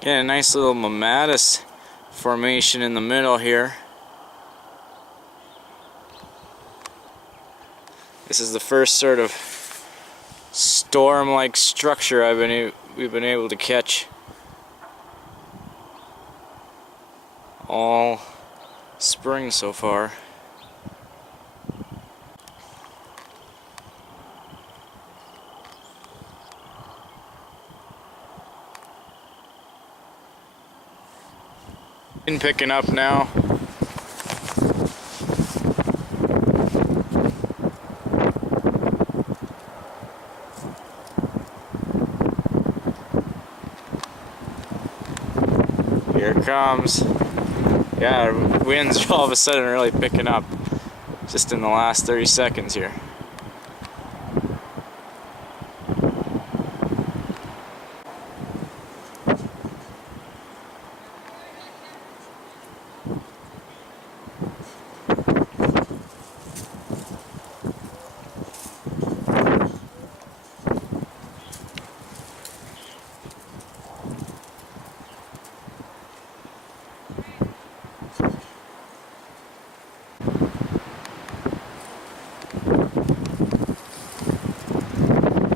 Get a nice little mammatus formation in the middle here. This is the first sort of storm-like structure we've been able to catch all spring so far. Wind picking up now. Here it comes. Yeah, winds all of a sudden really picking up just in the last 30 seconds here.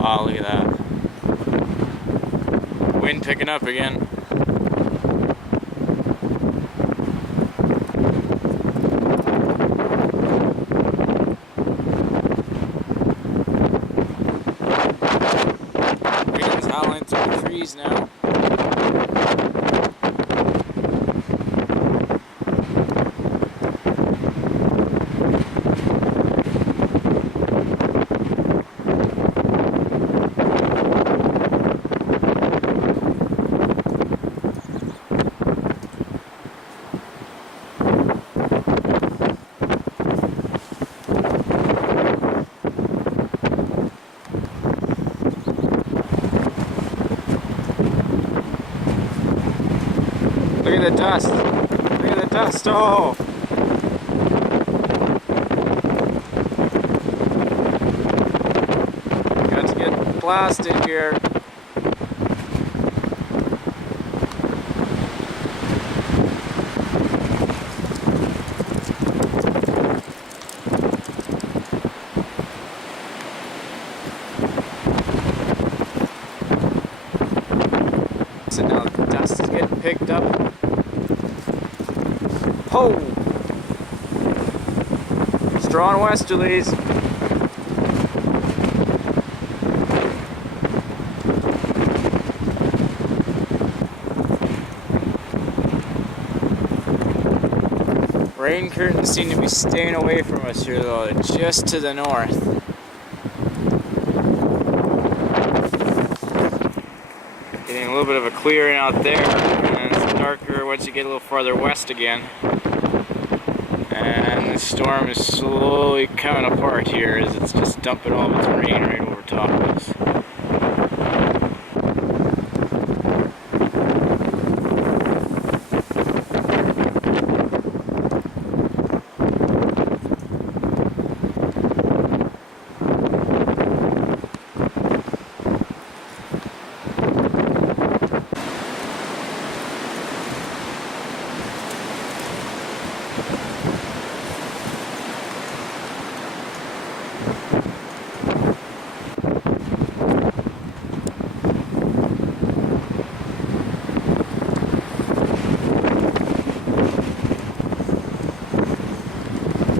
Wow, look at that. Wind picking up again. Wind's howling through the trees now. Look at the dust. Look at the dust. Oh! Got to get blasted here. So now the dust is getting picked up. Ho! Strong westerlies. Rain curtains seem to be staying away from us here though, just to the north. Getting a little bit of a clearing out there, and it's darker once you get a little farther west again. And the storm is slowly coming apart here as it's just dumping all of its rain right over top of us.